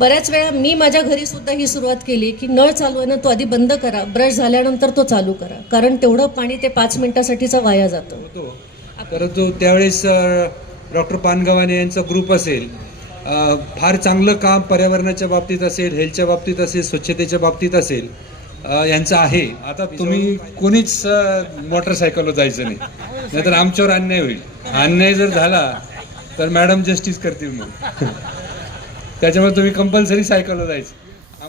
बऱ्याच वेळा मी माझ्या घरी सुद्धा ही सुरुवात केली की नळ चालू आहे ना, तो आधी बंद करा, ब्रश झाल्यानंतर तो चालू करा, कारण तेवढं पाणी ते 5 मिनिटासाठीचं वाया जातं. तर तो त्यावेळेस डॉक्टर पानगव्हाणे यांचा ग्रुप असेल, फार चांगलं काम पर्यावरणाच्या बाबतीत असेल, हेल्थच्या बाबतीत असेल, स्वच्छतेच्या बाबतीत असेल, यांचं आहे. आता तुम्ही कोणीच मोटरसायकलवर जायचं नाही, नाहीतर आमच्यावर अन्याय होईल. अन्याय जर झाला तर मॅडम जस्टिस करतील मग. त्याच्यामुळे तुम्ही कंपल्सरी सायकलवर जायचं.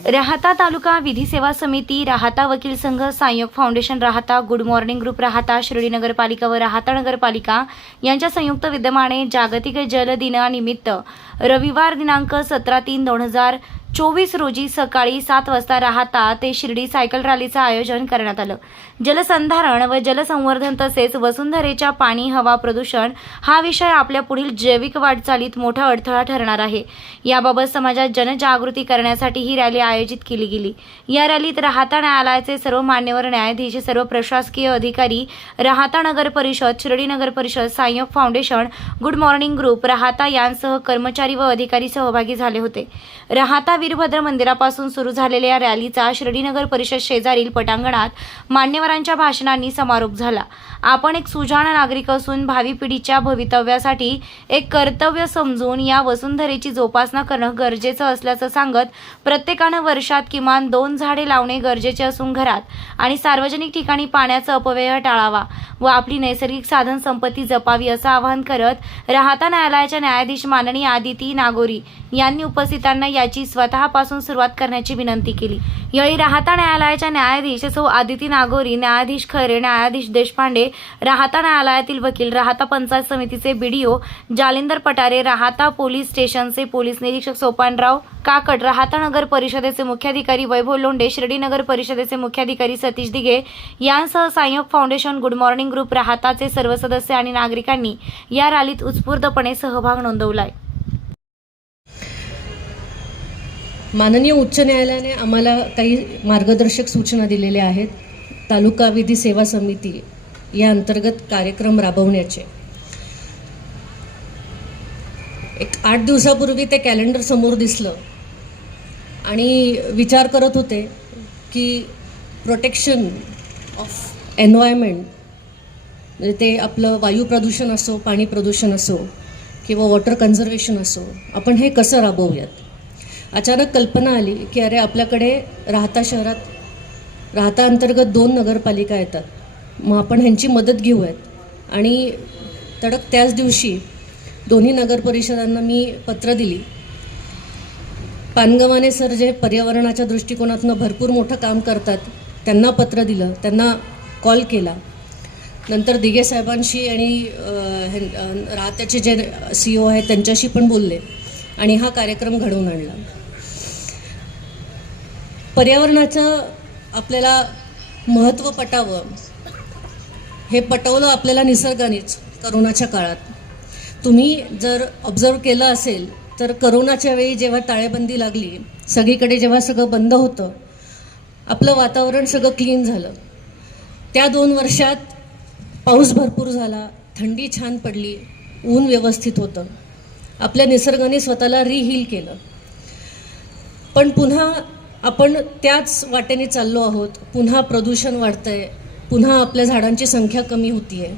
राहाता तालुका विधी सेवा समिती, राहाता वकील संघ, संयोग फाउंडेशन राहाता, गुड मॉर्निंग ग्रुप राहाता, शिर्डी नगरपालिका व राहाता नगरपालिका यांच्या संयुक्त विद्यमाने जागतिक जल दिनानिमित्त रविवार दिनांक 17/3/2024 रोजी सकाळी 7 वाजता राहाता ते शिर्डी सायकल रॅलीचं आयोजन करण्यात आलं. जलसंधारण व जलसंवर्धन तसेच वसुंधरेच्या पाणी हवा प्रदूषण हा विषय आपल्या पुढील जैविक वाटचालीत मोठा अडथळा ठरणार आहे. याबाबत समाजात जनजागृती करण्यासाठी ही रॅली आयोजित केली गेली. या रॅलीत राहाता न्यायालयाचे सर्व मान्यवर न्यायाधीश, सर्व प्रशासकीय अधिकारी, राहाता नगर परिषद, शिर्डी नगर परिषद, संयोग फाउंडेशन, गुड मॉर्निंग ग्रुप राहाता यांसह कर्मचारी व अधिकारी सहभागी झाले होते. राहाता वीरभद्र मंदिरापासून सुरू झालेल्या या रॅलीचा शिर्डी नगर परिषद शेजारील पटांगणात मान्यवरांच्या भाषणांनी समारोप झाला. आपण एक सुजाण नागरिक असून भावी पिढीच्या भवितव्यासाठी एक कर्तव्य समजून या वसुंधरेची जोपासना करणं गरजेचं असल्याचं सांगत प्रत्येकानं वर्षात किमान 2 झाडे लावणे गरजेचे असून घरात आणि सार्वजनिक ठिकाणी पाण्याचा अपव्यय टाळावा व आपली नैसर्गिक साधन संपत्ती जपावी असं आवाहन करत राहाता न्यायालयाच्या न्यायाधीश माननीय आदिती नागोरी यांनी उपस्थितांना याची स्वतःपासून सुरुवात करण्याची विनंती केली. यावेळी राहाता न्यायालयाच्या न्यायाधीश सौ आदिती नागोरी, न्यायाधीश खरे, न्यायाधीश देशपांडे, राहाता न्यायालयातील वकील, राहाता पंचायत समितीचे बीडीओ जालिंदर पटारे, राहाता पोलीस स्टेशनचे पोलीस निरीक्षक सोपानराव काकड, राहाता नगर परिषदेचे मुख्याधिकारी वैभव लोंढे, शिर्डी नगर परिषदेचे मुख्याधिकारी सतीश दिघे यांसह संयोग फाउंडेशन, गुड मॉर्निंग ग्रुप राहाताचे सर्व सदस्य आणि नागरिकांनी या रॅलीत उत्स्फूर्तपणे सहभाग नोंदवलाय. माननीय उच्च न्यायालयाने आम्हाला काही मार्गदर्शक सूचना दिलेल्या आहेत. तालुका विधी सेवा समिती या अंतर्गत कार्यक्रम राबवण्याचे एक 8 दिवसापूर्वी ते कॅलेंडर समोर दिसलं आणि विचार करत होते की प्रोटेक्शन ऑफ एन्व्हायरमेंट, म्हणजे ते आपलं वायू प्रदूषण असो, पाणी प्रदूषण असो किंवा वॉटर कन्झर्वेशन असो, आपण हे कसं राबवूयात. अचानक कल्पना आली की अरे आपल्याकडे राहाता शहरात, राहाता अंतर्गत 2 नगरपालिका येतात, मग आपण ह्यांची मदत घेऊयात. आणि तडक त्याच दिवशी दोन्ही नगर परिषदांना मी पत्र दिली. पानगव्हाणे सर जे पर्यावरणाच्या दृष्टिकोनातून भरपूर मोठं काम करतात, त्यांना पत्र दिलं, त्यांना कॉल केला. नंतर दिघे साहेबांशी आणि राहात्याचे जे CEO आहेत त्यांच्याशी पण बोलले आणि हा कार्यक्रम घडवून आणला. पर्यावरणाचं आपल्याला महत्त्व पटावं, हे पटवलं आपल्याला निसर्गानेच करोनाच्या काळात. तुम्ही जर ऑब्झर्व केलं असेल तर करोनाच्या वेळी जेव्हा टाळेबंदी लागली, सगळीकडे जेव्हा सगळं बंद होतं, आपलं वातावरण सगळं क्लीन झालं. त्या 2 वर्षात पाऊस भरपूर झाला, थंडी छान पडली, ऊन व्यवस्थित होतं, आपल्या निसर्गाने स्वतःला रिहील केलं. पण पुन्हा आपण त्याच वाटेने चाललो आहोत. पुन्हा प्रदूषण वाढतंय, पुन्हा आपल्या झाडांची संख्या कमी होतीये.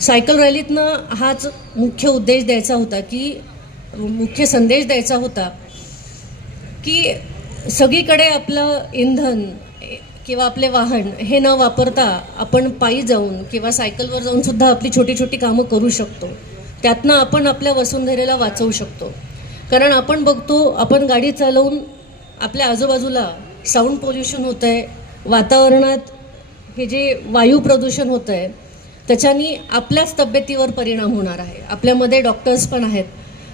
सायकल रॅलीतनं हाच मुख्य उद्देश द्यायचा होता, की मुख्य संदेश द्यायचा होता की सगळीकडे आपलं इंधन किंवा आपले वाहन हे न वापरता आपण पायी जाऊन किंवा सायकलवर जाऊन सुद्धा आपली छोटी छोटी कामं करू शकतो. त्यातनं आपण आपल्या वसुंधरेला वाचवू शकतो. कारण आपण बघतो, आपण गाडी चालवून आपल्या आजूबाजूला साऊंड पोल्युशन होतं आहे, वातावरणात हे जे वायू प्रदूषण होतं आहे, त्याच्यानी आपल्याच तब्येतीवर परिणाम होणार आहे. आपल्यामध्ये डॉक्टर्स पण आहेत,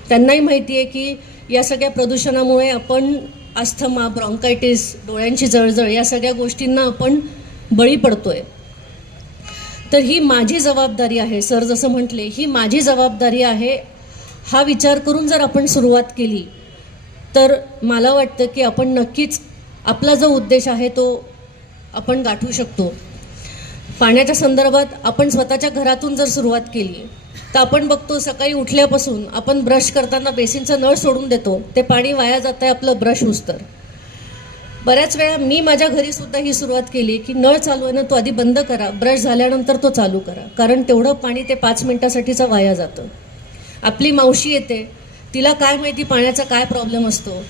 त्यांनाही माहिती आहे की या सगळ्या प्रदूषणामुळे आपण अस्थमा, ब्रॉन्कायटिस, डोळ्यांची जळजळ या सगळ्या गोष्टींना आपण बळी पडतोय. तर ही माझी जबाबदारी आहे, सर जसं म्हटले, ही माझी जबाबदारी आहे. हा विचार करून जर आपण सुरुवात केली तर मला वाटतं की आपण नक्कीच आपला जो उद्देश आहे तो आपण गाठू शकतो. पाण्याच्या संदर्भात आपण स्वतःच्या घरातून जर सुरुवात केली तर आपण बघतो सकाळी उठल्यापासून आपण ब्रश करताना बेसिनचा नळ सोडून देतो, ते पाणी वाया जातं आहे आपलं ब्रश उस्तर. बऱ्याच वेळा मी माझ्या घरी सुद्धा ही सुरुवात केली की नळ चालू आहे ना, तो आधी बंद करा, ब्रश झाल्यानंतर तो चालू करा, कारण तेवढं पाणी ते 5 मिनिटासाठीचं वाया जातं. आपली मावशी येते, तिला काय माहिती पाण्याचा काय प्रॉब्लेम असतो.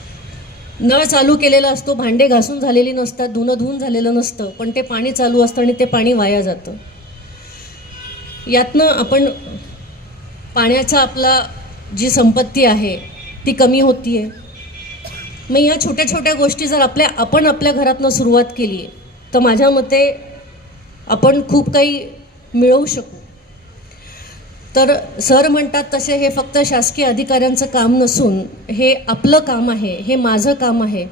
नळ चालू केलेला असतो, भांडे घासून झालेली नसतात, धुणं धुवून झालेलं नसतं, पण ते पाणी चालू असतं आणि ते पाणी वाया जातं. यातनं आपण पाण्याचा आपला जी संपत्ती आहे ती कमी होतीये. मग ह्या छोट्या छोट्या गोष्टी जर आपण आपल्या घरातनं सुरुवात केली तर माझ्या मते आपण खूप काही मिळवू शकू. तर सर म्हणतात तसे हे फक्त शासकीय अधिकाऱ्यांचं काम नसून हे आपलं काम आहे, हे माझं काम आहे.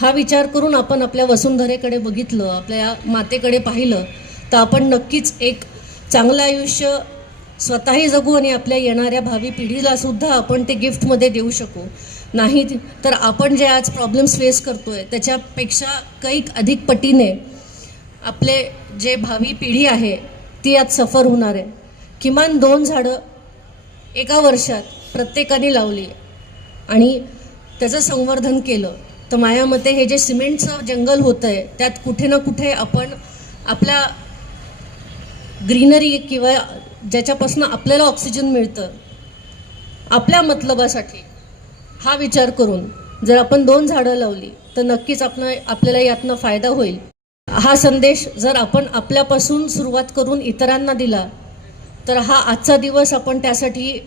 हा विचार करून आपण आपल्या वसुंधरेकडे बघितलं, आपल्या मातेकडे पाहिलं तर आपण नक्कीच एक चांगलं आयुष्य स्वतःही जगू आणि आपल्या येणाऱ्या भावी पिढीला सुद्धा आपण ते गिफ्टमध्ये देऊ शकू. नाही तर आपण जे आज प्रॉब्लेम्स फेस करतोय त्याच्यापेक्षा कैक अधिक पटीने आपले जे भावी पिढी आहे ती आज सफर होणार आहे. किमान 2 झाडं एका वर्षात प्रत्येकाने लावली आणि त्याचं संवर्धन केलं तर माझ्या मते हे जे सिमेंटचं जंगल होतं आहे त्यात कुठे ना कुठे आपण आपल्या ग्रीनरी किंवा ज्याच्यापासून आपल्याला ऑक्सिजन मिळतं आपल्या मतलबासाठी हा विचार करून जर आपण 2 झाडं लावली तर नक्कीच आपल्याला यातनं फायदा होईल. हा संदेश जर आपण आपल्यापासून सुरुवात करून इतरांना दिला तर हा आजचा दिवस आपण त्यासाठी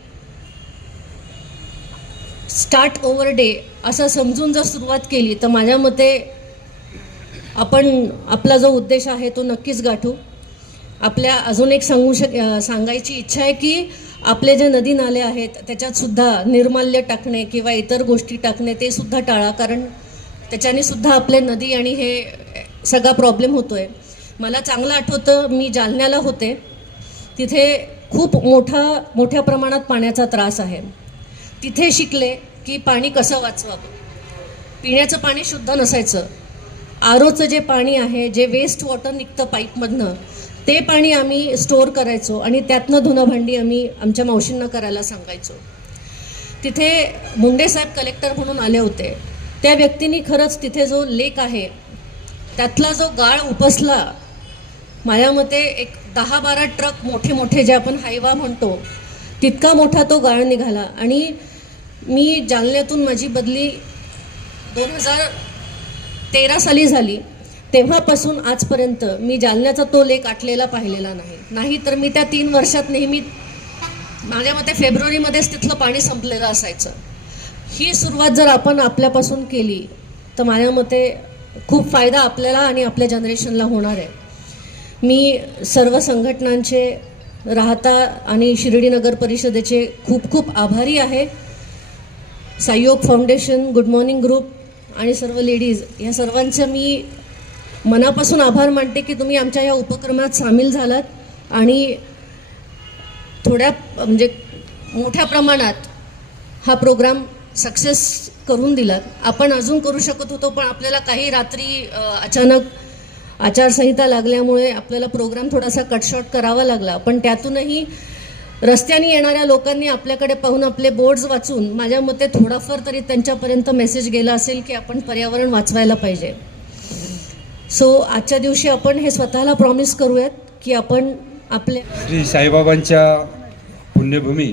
स्टार्ट ओव्हर डे असं समजून जर सुरुवात केली तर माझ्या मते आपण आपला जो उद्देश आहे तो नक्कीच गाठू. आपल्या अजून एक सांगायची इच्छा आहे की आपले जे नदी नाले आहेत त्याच्यात सुद्धा निर्माल्य टाकणे किंवा इतर गोष्टी टाकणे ते सुद्धा टाळा, कारण त्याच्याने सुद्धा आपले नदी आणि हे सगळा प्रॉब्लेम होतो आहे. मला चांगलं आठवतं मी जालन्याला होते, तिथे खूप मोठ्या प्रमाणात पाण्याचा त्रास आहे. तिथे शिकले की पाणी कसं वाचवावं. पिण्याचं पाणी शुद्ध नसायचं, आरोचं जे पाणी आहे, जे वेस्ट वॉटर निघतं पाईपमधनं ते पाणी आम्ही स्टोअर करायचो आणि त्यातनं धुणं भांडी आम्ही आमच्या मावशींना करायला सांगायचो. तिथे मुंडे साहेब कलेक्टर म्हणून आले होते, त्या व्यक्तींनी खरंच तिथे जो लेक आहे त्यातला जो गाळ उपसला, माझ्या मते एक 10-12 ट्रक मोठे जे आपण हायवा म्हणतो तितका मोठा तो गाळ निघाला. आणि मी जालन्यातून माझी बदली 2013 साली झाली, तेव्हापासून आजपर्यंत मी जालन्याचा तो लेक आटलेला पाहिलेला नाही. तर मी त्या 3 वर्षात नेहमी माझ्या मते फेब्रुवारीमध्येच तिथलं पाणी संपलेलं असायचं. ही सुरुवात जर आपण आपल्यापासून केली तर माझ्या मते खूप फायदा आपल्याला आणि आपल्या जनरेशनला होणार आहे. मी सर्व संघटनांचे, राहता आणि शिर्डी नगर परिषदेचे खूप आभारी आहे. साईयोग फाउंडेशन, गुड मॉर्निंग ग्रुप आणि सर्व लेडीज या सर्वांचं मी मनापासून आभार मानते की तुम्ही आमच्या या उपक्रमात सामील झालात आणि मोठ्या प्रमाणात हा प्रोग्राम सक्सेस करून दिलात. आपण अजून करू शकत होतो पण आपल्याला काही रात्री अचानक आचारसंहिता लागल्यामुळे आपल्याला प्रोग्राम थोडासा कटशॉट करावा लागला. पण त्यातूनही रस्त्याने येणाऱ्या लोकांनी आपल्याकडे पाहून आपले बोर्ड्स वाचून माझ्या मते थोडाफार तरी त्यांच्यापर्यंत मेसेज गेला असेल की आपण पर्यावरण वाचवायला पाहिजे. सो आजच्या दिवशी आपण हे स्वतःला प्रॉमिस करूयात की आपण आपल्या श्री साईबाबांच्या पुण्यभूमी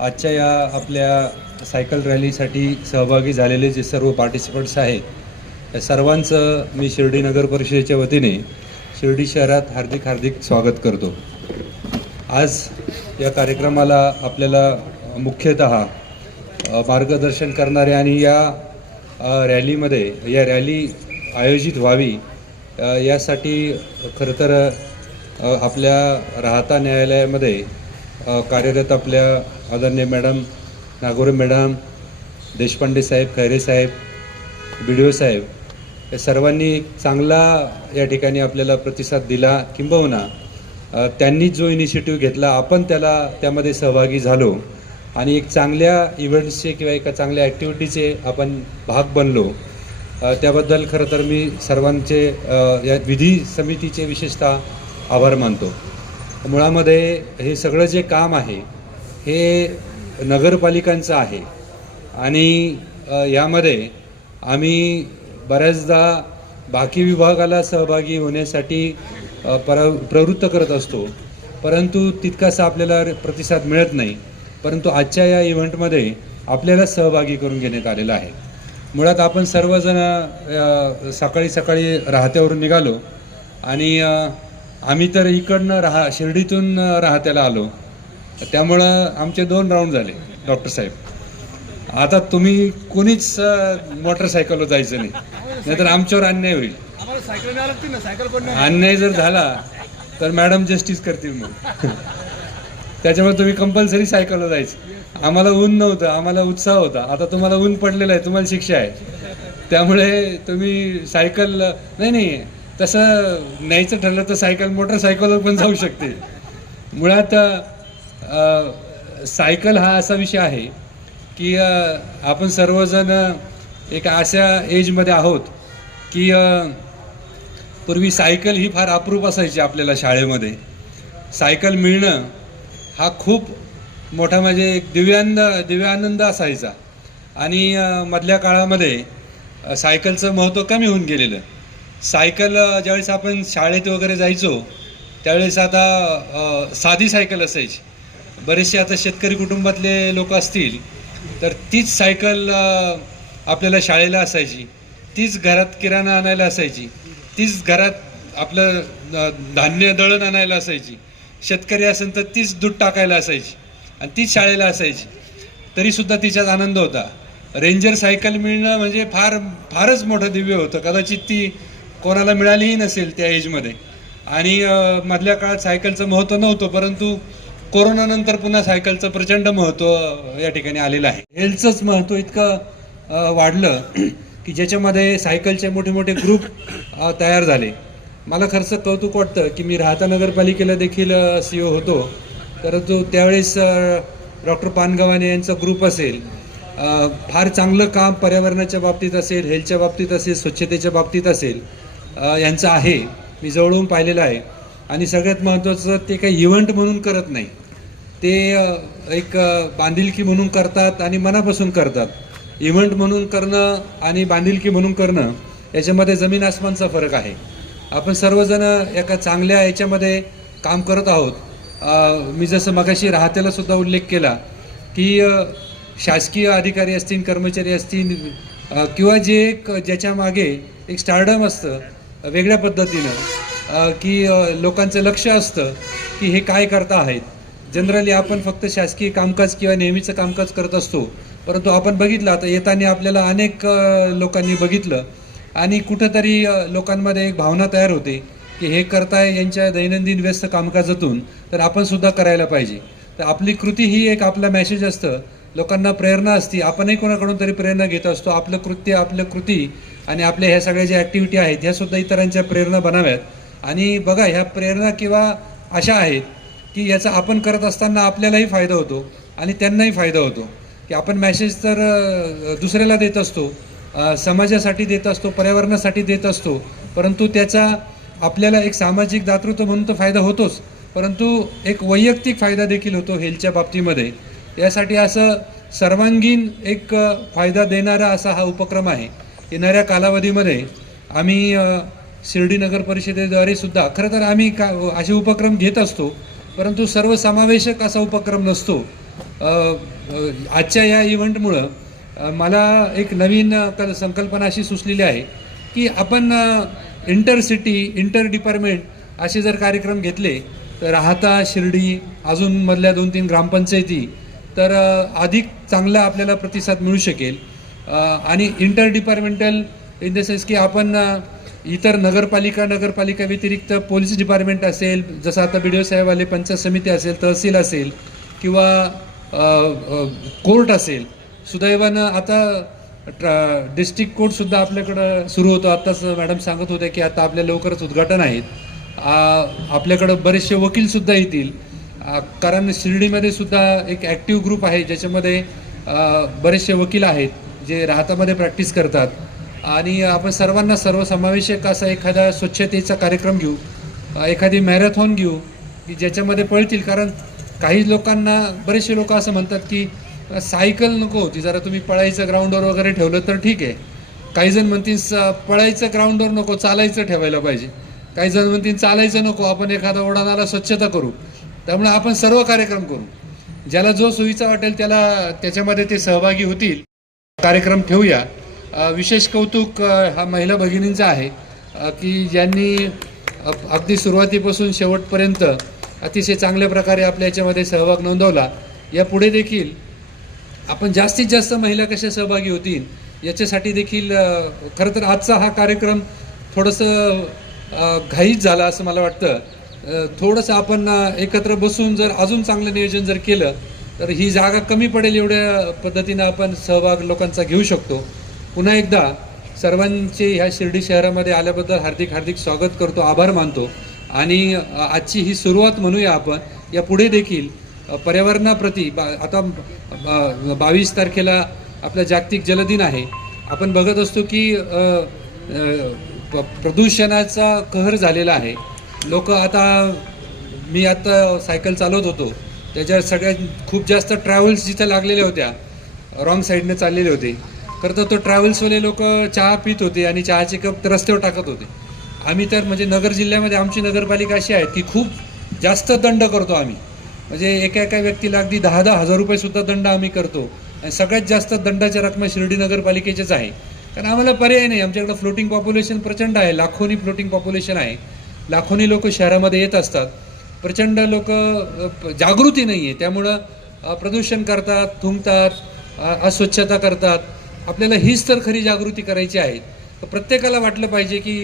आजच्या या आपल्या सायकल रॅलीसाठी सहभागी झालेले जे सर्व पार्टिसिपंट्स आहेत या सर्वांचं मी शिर्डी नगर परिषदेच्या वतीने शिर्डी शहरात हार्दिक स्वागत करतो. आज या कार्यक्रमाला आपल्याला मुख्यतः मार्गदर्शन करणारे आणि या रॅली आयोजित व्हावी यासाठी खरं तर आपल्या राहता न्यायालयामध्ये कार्यरत आपल्या आदरणीय मॅडम नागोरे मॅडम, देशपांडे साहेब, खैरे साहेब, BDO साहेब या सर्वांनी चांगला या ठिकाणी आपल्याला प्रतिसाद दिला. किंबहुना त्यांनी जो इनिशिएटिव्ह घेतला आपण त्यामध्ये सहभागी झालो आणि एक चांगल्या इव्हेंट्सचे किंवा एका चांगल्या ॲक्टिव्हिटीचे आपण भाग बनलो. त्याबद्दल खरं तर मी सर्वांचे या विधी समितीचे विशेषतः आभार मानतो. मुळामध्ये हे सगळं जे काम आहे हे नगरपालिकांचं आहे आणि यामध्ये आम्ही बऱ्याचदा बाकी विभागाला सहभागी होण्यासाठी प्रवृत्त करत असतो, परंतु तितकासा आपल्याला प्रतिसाद मिळत नाही. परंतु आजच्या या इव्हेंटमध्ये आपल्याला सहभागी करून घेण्यात आलेला आहे. मुळात आपण सर्वजण सकाळी सकाळी राहत्यावरून निघालो आणि आम्ही तर इकडनं शिर्डीतून राहत्याला आलो, त्यामुळं आमचे 2 राऊंड झाले डॉक्टर साहेब. आता तुम्ही कोणीच मोटरसायकलवर जायचं नाही, नाहीतर आमच्यावर अन्याय होईल. अन्याय जर झाला तर मॅडम जस्टिस करतील मग. त्याच्यामुळे तुम्ही कंपल्सरी सायकलवर जायचं. आम्हाला ऊन नव्हतं, आम्हाला उत्साह होता. आता तुम्हाला ऊन पडलेलं आहे, तुम्हाला शिक्षा आहे. त्यामुळे तुम्ही सायकल नाही तसं न्यायचं ठरलं तर सायकल मोटरसायकलवर पण जाऊ शकते. मुळात सायकल हा असा विषय आहे की आपण सर्वजण एक अशा एजमध्ये आहोत की पूर्वी सायकल ही फार अप्रूप असायची आपल्याला शाळेमध्ये. सायकल मिळणं हा खूप मोठा म्हणजे एक दिव्य आनंद असायचा आणि मधल्या काळामध्ये सायकलचं महत्त्व कमी होऊन गेलेलं. सायकल ज्यावेळेस आपण शाळेत वगैरे जायचो त्यावेळेस आता साधी सायकल असायची. बरेचसे आता शेतकरी कुटुंबातले लोक असतील तर तीच सायकल आपल्याला शाळेला असायची, तीच घरात किराणा आणायला असायची, तीच घरात आपलं धान्य दळण आणायला असायची. शेतकरी असेल तर तीच दूध टाकायला असायची आणि तीच शाळेला असायची. तरीसुद्धा तिच्यात आनंद होता. रेंजर सायकल मिळणं म्हणजे फारच मोठं दिव्य होतं. कदाचित ती कोणाला मिळालीही नसेल त्या एजमध्ये. आणि मधल्या काळात सायकलचं महत्त्व नव्हतं, परंतु कोरोनानंतर पुन्हा सायकलचं प्रचंड महत्त्व या ठिकाणी आलेलं आहे. हेल्थचंच महत्त्व इतकं वाढलं की ज्याच्यामध्ये सायकलचे मोठे मोठे ग्रुप तयार झाले. मला खरंच कौतुक वाटतं की मी राहता नगरपालिकेला देखील CEO होतो, तर त्यावेळेस डॉक्टर पानगव्हाणे यांचा ग्रुप असेल, फार चांगलं काम पर्यावरणाच्या बाबतीत असेल, हेल्थच्या बाबतीत असेल, स्वच्छतेच्या बाबतीत असेल, यांचं आहे. मी जवळून पाहिलेलं आहे. आणि सगळ्यात महत्त्वाचं ते काही इव्हेंट म्हणून करत नाही, ते एक बांधिलकी म्हणून करतात आणि मनापासून करतात. इव्हेंट म्हणून करणं आणि बांधिलकी म्हणून करणं याच्यामध्ये जमीन आसमानचा फरक आहे. आपण सर्वजण एका चांगल्या याच्यामध्ये काम करत आहोत. मी जसं मगाशी राहत्याला सुद्धा उल्लेख केला की शासकीय अधिकारी असतील, कर्मचारी असतील किंवा ज्याच्या मागे एक स्टारडम असतं वेगळ्या पद्धतीनं की लोकांचं लक्ष असतं की हे काय करता आहेत. जनरली आपण फक्त शासकीय कामकाज किंवा नेहमीचं कामकाज करत असतो, परंतु आपण बघितलं आता येताना आपल्याला अनेक लोकांनी बघितलं आणि कुठंतरी लोकांमध्ये एक भावना तयार होते की हे करताय यांच्या दैनंदिन व्यस्त कामकाजातून, तर आपण सुद्धा करायला पाहिजे. तर आपली कृती ही एक आपला मेसेज असतं, लोकांना प्रेरणा असते. आपणही कोणाकडून तरी प्रेरणा घेत असतो. आपलं कृत्य, आपल्या कृती आणि आपल्या ह्या सगळ्या ज्या ॲक्टिव्हिटी आहेत ह्यासुद्धा इतरांच्या प्रेरणा बनाव्यात. आणि बघा ह्या प्रेरणा किंवा अशा आहेत की याचा आपण करत असताना आपल्यालाही फायदा होतो आणि त्यांनाही फायदा होतो. की आपण मॅसेज तर दुसऱ्याला देत असतो, समाजासाठी देत असतो, पर्यावरणासाठी देत असतो, परंतु त्याचा आपल्याला एक सामाजिक दातृत्व म्हणून तर फायदा होतोच, परंतु एक वैयक्तिक फायदा देखील होतो हेल्थच्या बाबतीमध्ये. यासाठी असं सर्वांगीण एक फायदा देणारा असा हा उपक्रम आहे. येणाऱ्या कालावधीमध्ये आम्ही शिर्डी नगर परिषदेद्वारे सुद्धा खरं तर आम्ही असे उपक्रम घेत असतो, परंतु सर्वसमावेशक असा उपक्रम नसतो. आजच्या या इव्हेंटमुळं मला एक नवीन संकल्पना अशी सुचलेली आहे की आपण इंटरसिटी, इंटर डिपार्टमेंट असे जर कार्यक्रम घेतले तर राहता, शिर्डी, अजून मधल्या 2-3 ग्रामपंचायती, तर अधिक चांगला आपल्याला प्रतिसाद मिळू शकेल. आणि inter departmental in the sense की आपण इतर नगरपालिका व्यतिरिक्त पोलीस डिपार्टमेंट असेल, जसं आता BDO साहेब आले, पंचायत समिती असेल, तहसील असेल किंवा कोर्ट असेल. सुदैवानं आता डिस्ट्रिक्ट कोर्टसुद्धा आपल्याकडं सुरू होतो. आत्ताच मॅडम सांगत होत्या की आता आपल्या लवकरच उद्घाटन आहेत. आपल्याकडं बरेचसे वकीलसुद्धा येतील, कारण शिर्डीमध्ये सुद्धा एक ॲक्टिव्ह ग्रुप आहे ज्याच्यामध्ये बरेचसे वकील आहेत जे राहतामध्ये प्रॅक्टिस करतात. आणि आपण सर्वांना सर्वसमावेशक असा एखादा स्वच्छतेचा कार्यक्रम घेऊ एखादी मॅरेथॉन घेऊ की ज्याच्यामध्ये पळतील. कारण काही लोकांना, बरेचसे लोक असं म्हणतात की सायकल नको होती, जरा तुम्ही पळायचं ग्राउंडवर वगैरे ठेवलं तर ठीक आहे. काही जण म्हणतील पळायचं ग्राउंडवर नको, चालायचं ठेवायला पाहिजे. काही जण म्हणतील चालायचं नको, आपण एखादा ओढानाला स्वच्छता करू. त्यामुळे आपण सर्व कार्यक्रम करू, ज्याला जो सोयीचा वाटेल त्याला त्याच्यामध्ये ते सहभागी होतील. कार्यक्रम ठेवूया. विशेष कौतुक हा महिला भगिनींचा आहे की ज्यांनी अगदी सुरुवातीपासून शेवटपर्यंत अतिशय चांगल्या प्रकारे आपल्या याच्यामध्ये सहभाग नोंदवला. यापुढे देखील आपण जास्तीत जास्त महिला कशा सहभागी होतील याच्यासाठी देखील खरं तर आजचा हा कार्यक्रम थोडंसं घाईच झाला असं मला वाटतं. थोडंसं आपण एकत्र बसून जर अजून चांगलं नियोजन जर केलं तर ही जागा कमी पडेल, एवढ्या पद्धतीनं आपण सहभाग लोकांचा घेऊ शकतो. पुन्हा एकदा सर्वांचे ह्या शिर्डी शहरामध्ये आल्याबद्दल हार्दिक हार्दिक स्वागत करतो, आभार मानतो. आणि आजची ही सुरुवात म्हणूया आपण. यापुढे देखील पर्यावरणाप्रती आता 22 तारखेला आपला जागतिक जलदिन आहे. आपण बघत असतो की प्रदूषणाचा कहर झालेला आहे. लोक आता, मी आता सायकल चालवत होतो त्याच्या सगळ्यात खूप जास्त ट्रॅव्हल्स जिथं लागलेल्या होत्या, रॉंग साईडने चाललेले होते. तर तो ट्रॅव्हल्सवाले लोक चहा पित होते आणि चहाचे कप रस्त्यावर टाकत होते. आम्ही तर म्हणजे नगर जिल्ह्यामध्ये आमची नगरपालिका अशी आहे की खूप जास्त दंड करतो आम्ही. म्हणजे एका व्यक्तीला अगदी 10-10 हजार रुपयेसुद्धा दंड आम्ही करतो. आणि सगळ्यात जास्त दंडाच्या रकमा शिर्डी नगरपालिकेचेच आहे. कारण आम्हाला पर्याय नाही, आमच्याकडं फ्लोटिंग पॉप्युलेशन प्रचंड आहे, लाखोनी फ्लोटिंग पॉप्युलेशन आहे. लाखोनी लोक शहरामध्ये येत असतात. प्रचंड लोक जागृती नाही आहे, त्यामुळं प्रदूषण करतात, थुंकतात, अस्वच्छता करतात. आपल्याला हीच तर खरी जागृती करायची आहे. तर प्रत्येकाला वाटलं पाहिजे की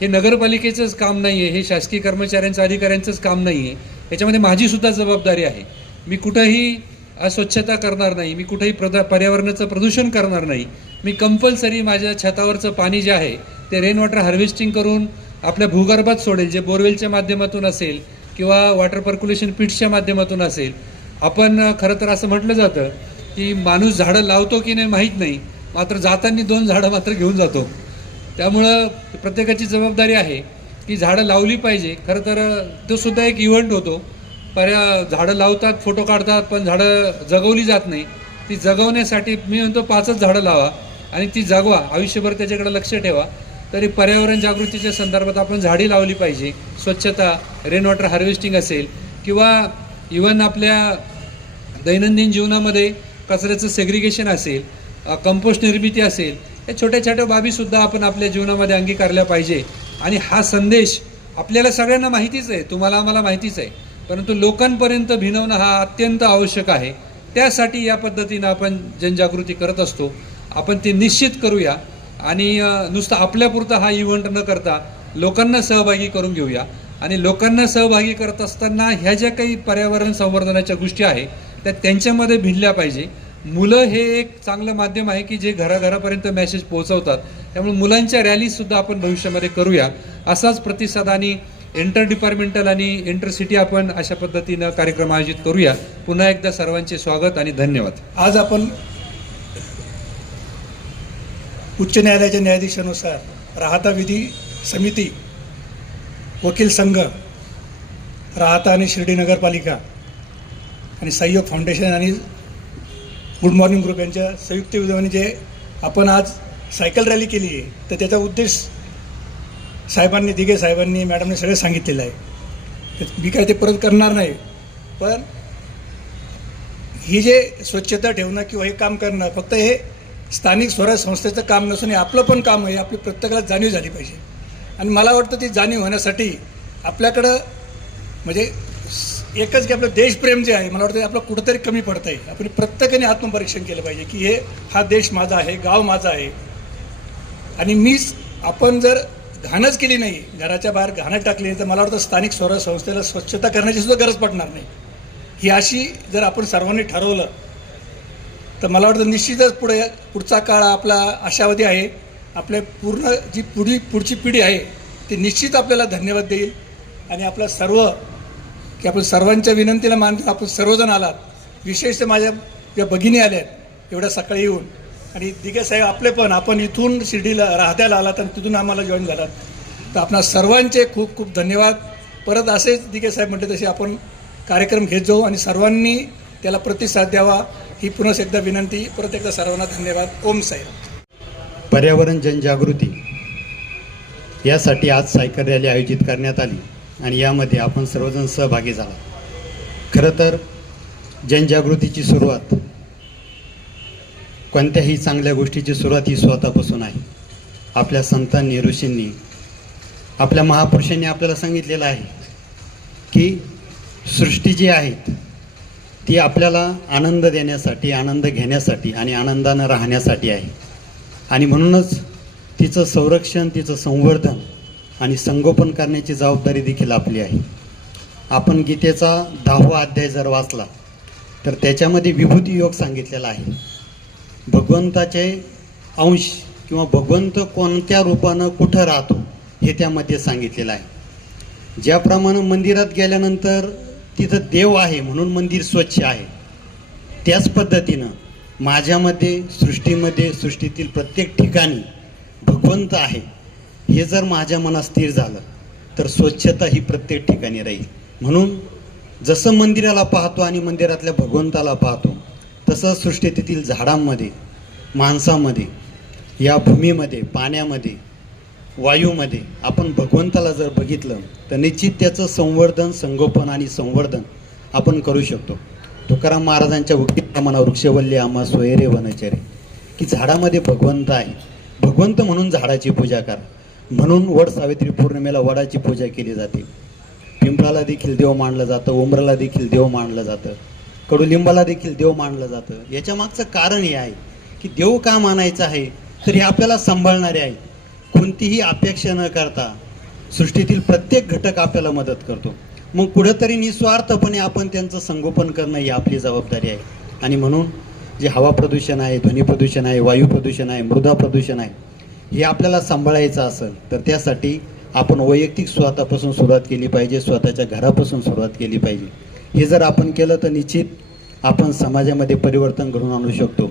हे नगरपालिकेचंच काम नाही आहे, हे शासकीय कर्मचाऱ्यांचं, अधिकाऱ्यांचंच काम नाही आहे, याच्यामध्ये माझीसुद्धा जबाबदारी आहे. मी कुठंही अस्वच्छता करणार नाही, मी कुठेही पर्यावरणाचं प्रदूषण करणार नाही. मी कंपल्सरी माझ्या छतावरचं पाणी जे आहे ते रेन वॉटर हार्वेस्टिंग करून आपल्या भूगर्भात सोडेल, जे बोरवेलच्या माध्यमातून असेल किंवा वॉटर पर्क्युलेशन पिट्सच्या माध्यमातून असेल. आपण खरं तर असं म्हटलं जातं की माणूस झाडं लावतो की नाही माहीत नाही, मात्र जाताना 2 झाडं मात्र घेऊन जातो. त्यामुळं प्रत्येकाची जबाबदारी आहे की झाडं लावली पाहिजे. खरं तर तो सुद्धा एक इव्हेंट होतो. झाडं लावतात, फोटो काढतात, पण झाडं जगवली जात नाही. ती जगवण्यासाठी मी म्हणतो 5च झाडं लावा आणि ती जगवा, आयुष्यभर त्याच्याकडे लक्ष ठेवा. तरी पर्यावरण जागृतीच्या संदर्भात आपण झाडी लावली पाहिजे. स्वच्छता, रेन वॉटर हार्वेस्टिंग असेल किंवा इव्हन आपल्या दैनंदिन जीवनामध्ये कचऱ्याचं सेग्रिगेशन असेल, कंपोस्ट निर्मिती असेल, या छोट्या छोट्या बाबीसुद्धा आपण आपल्या जीवनामध्ये अंगीकारल्या पाहिजे. आणि हा संदेश आपल्याला सगळ्यांना माहितीच आहे, तुम्हाला आम्हाला माहितीच आहे, परंतु लोकांपर्यंत भिनवणं हा अत्यंत आवश्यक आहे. त्यासाठी या पद्धतीनं आपण जनजागृती करत असतो. आपण ते निश्चित करूया आणि नुसतं आपल्यापुरता हा इव्हेंट न करता लोकांना सहभागी करून घेऊया. आणि लोकांना सहभागी करत असताना ह्या ज्या काही पर्यावरण संवर्धनाच्या गोष्टी आहेत त्या त्यांच्यामध्ये भिनल्या पाहिजे. मुलं हे एक चांगलं माध्यम आहे की जे घराघरापर्यंत मेसेज पोहोचवतात. त्यामुळे मुलांच्या रॅलीसुद्धा आपण भविष्यामध्ये करूया. असाच प्रतिसाद आणि इंटर डिपार्टमेंटल आणि इंटरसिटी आपण अशा पद्धतीनं कार्यक्रम आयोजित करूया. पुन्हा एकदा सर्वांचे स्वागत आणि धन्यवाद. आज आपण उच्च न्यायालयाच्या न्यायाधीशानुसार राहता विधी समिती, वकील संघ, राहता आणि शिर्डी नगरपालिका आणि सहयोग फाउंडेशन आणि गुड मॉर्निंग ग्रुप यांच्या संयुक्त विद्यमाने जे आपण आज सायकल रॅली केली आहे, तर त्याचा उद्देश साहेबांनी, दिघे साहेबांनी, मॅडमने सगळं सांगितलेलं आहे. तर मी काय ते परत करणार नाही. पण ही जे स्वच्छता ठेवणं किंवा हे काम करणं फक्त हे स्थानिक स्वराज्य संस्थेचं काम नसून हे आपलं पण काम आहे. आपली प्रत्येकाला जाणीव झाली पाहिजे. आणि मला वाटतं ती जाणीव होण्यासाठी आपल्याकडं म्हणजे एकच की आपलं देशप्रेम जे आहे, मला वाटतं आपलं कुठंतरी कमी पडतं आहे. आपण प्रत्येकाने आत्मपरीक्षण केलं पाहिजे की हा देश माझा आहे, गाव माझा आहे. आणि आपण जर घाणच केली नाही, घराच्या बाहेर घाणं टाकली, तर मला वाटतं स्थानिक स्वराज्य संस्थेला स्वच्छता करण्याची सुद्धा गरज पडणार नाही. ही अशी जर आपण सर्वांनी ठरवलं तर मला वाटतं निश्चितच पुढचा काळ आपला आशावादी आहे. आपल्या पूर्ण जी पुढची पिढी आहे ती निश्चित आपल्याला धन्यवाद देईल. आणि आपला की आपण सर्वांच्या विनंतीला मानतो, आपण सर्वजण आलात, विशेषतः माझ्या ज्या भगिनी आल्यात एवढ्या सकाळी येऊन, आणि दिघे साहेब आपले पण, आपण इथून शिर्डीला राहत्याला आलात आणि तिथून आम्हाला जॉईन झालात. तर आपणा सर्वांचे खूप खूप धन्यवाद. परत असेच दिघे साहेब म्हटले तसे आपण कार्यक्रम घेत जाऊ आणि सर्वांनी त्याला प्रतिसाद द्यावा ही पुन्हा एकदा विनंती. परत एकदा सर्वांना धन्यवाद. ओम साईराम. पर्यावरण जनजागृती यासाठी आज सायकल रॅली आयोजित करण्यात आली आणि यामध्ये आपण सर्वजण सहभागी झाला. खरं तर जनजागृतीची सुरुवात, कोणत्याही चांगल्या गोष्टीची सुरुवात ही स्वतःपासून आहे. आपल्या संतांनी, ऋषींनी, आपल्या महापुरुषांनी आपल्याला सांगितलेलं आहे की सृष्टी जी आहे ती आपल्याला आनंद देण्यासाठी, आनंद घेण्यासाठी आणि आनंदानं राहण्यासाठी आहे. आणि म्हणूनच तिचं संरक्षण, तिचं संवर्धन आणि संगोपन करण्याची जबाबदारी देखील आपली आहे. आपण गीतेचा 10वा अध्याय जर वाचला तर त्याच्यामध्ये विभूती योग सांगितलेला आहे. भगवंताचे अंश किंवा भगवंत कोणत्या रूपानं कुठं राहतो हे त्यामध्ये सांगितलेलं आहे. ज्याप्रमाणे मंदिरात गेल्यानंतर तिथं देव आहे म्हणून मंदिर स्वच्छ आहे, त्याच पद्धतीनं माझ्यामध्ये, सृष्टीमध्ये, सृष्टीतील प्रत्येक ठिकाणी भगवंत आहे हे जर माझ्या मनात स्थिर झालं तर स्वच्छता ही प्रत्येक ठिकाणी राहील. म्हणून जसं मंदिराला पाहतो आणि मंदिरातल्या भगवंताला पाहतो तसं सृष्टीतील झाडांमध्ये, माणसामध्ये, या भूमीमध्ये, पाण्यामध्ये, वायूमध्ये आपण भगवंताला जर बघितलं तर निश्चित त्याचं संवर्धन, संगोपन आणि संवर्धन आपण करू शकतो. तुकाराम महाराजांच्या उक्तीप्रमाणे वृक्षवल्ली आम्हा सोयरे वनचरे, की झाडामध्ये भगवंत आहे. भगवंत म्हणून झाडाची पूजा करा. म्हणून वड सावित्री पौर्णिमेला वडाची पूजा केली जाते. पिंपळाला देखील देव मानलं जातं, उंबराला देखील देव मानलं जातं, कडुलिंबाला देखील देव मानलं जातं. याच्या मागचं कारण हे आहे की देव का मानायचं आहे तर हे आपल्याला सांभाळणारे आहे. कोणतीही अपेक्षा न करता सृष्टीतील प्रत्येक घटक आपल्याला मदत करतो. मग कुठंतरी निस्वार्थपणे आपण त्यांचं संगोपन करणं ही आपली जबाबदारी आहे. आणि म्हणून जे हवा प्रदूषण आहे, ध्वनी प्रदूषण आहे, वायू प्रदूषण आहे, मृदा प्रदूषण आहे, हे आपल्याला सांभाळायचं असेल तर त्यासाठी आपण वैयक्तिक स्वतःपासून सुरुवात केली पाहिजे, स्वतःच्या घरापासून सुरुवात केली पाहिजे. हे जर आपण केलं तर निश्चित आपण समाजामध्ये परिवर्तन घडवून आणू शकतो.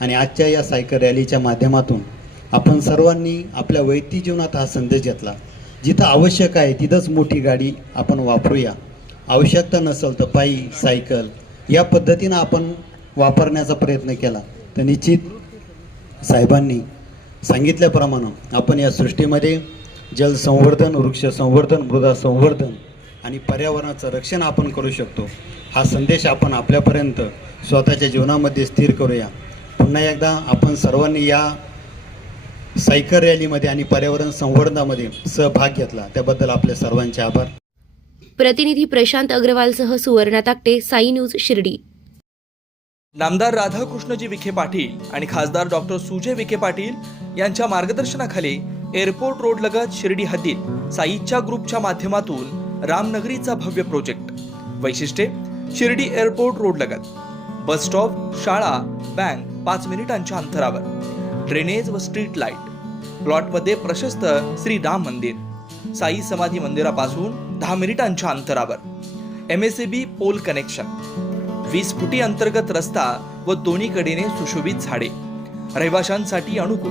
आणि आजच्या या सायकल रॅलीच्या माध्यमातून आपण सर्वांनी आपल्या वैयक्तिक जीवनात हा संदेश घेतला. जिथं आवश्यक आहे तिथंच मोठी गाडी आपण वापरूया, आवश्यकता नसेल तर पायी, सायकल या पद्धतीनं आपण वापरण्याचा प्रयत्न केला तर निश्चित साहेबांनी सांगितल्याप्रमाणे आपण या सृष्टीमध्ये जल संवर्धन, वृक्ष संवर्धन, मृदा संवर्धन आणि पर्यावरणाचं रक्षण आपण करू शकतो. हा संदेश आपण आपल्यापर्यंत स्वतःच्या जीवनामध्ये स्थिर करूया. पुन्हा एकदा आपण सर्वांनी या सायकल रॅलीमध्ये आणि पर्यावरण संवर्धनामध्ये सहभाग घेतला त्याबद्दल आपल्या सर्वांचे आभार. प्रतिनिधी प्रशांत अग्रवालसह सुवर्णा ताकटे, साई न्यूज, शिर्डी. नामदार राधाकृष्णजी विखे पाटील आणि खासदार डॉक्टर सुजय विखे पाटील यांच्या मार्गदर्शनाखाली एअरपोर्ट रोड लगत शिर्डी हद्दीत साईच्या ग्रुपच्या माध्यमातून रामनगरीचा भव्य प्रोजेक्ट. वैशिष्ट्ये: शिर्डी एअरपोर्ट रोड लगत बस स्टॉप, शाळा, बँक 5 मिनिटांच्या अंतरावर, ड्रेनेज व स्ट्रीट लाईट. प्लॉटमध्ये प्रशस्त श्री राम मंदिर, साई समाधी मंदिरापासून 10 मिनिटांच्या अंतरावर, MSAB पोल कनेक्शन, 20 फुटी अंतर्गत रस्ता व दोन्ही कडेने सुशोभित झाडे, रहिवाशांसाठी अनुकूल.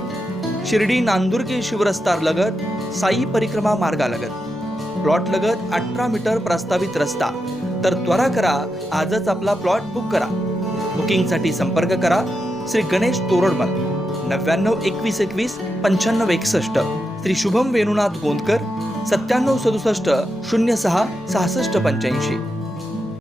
शिर्डी नांदुर्गे शिवरस्तार लगत साई परिक्रमा मार्गालगत. प्लॉट लगत 18 मीटर प्रस्तावित रस्ता. तर त्वरा करा, आजच आपला प्लॉट बुक करा. बुकिंगसाठी संपर्क करा श्री गणेश तोरडमल 99 21 21 95 61, श्री शुभम वेणुनाथ गोंदकर 97 67 06 66 85.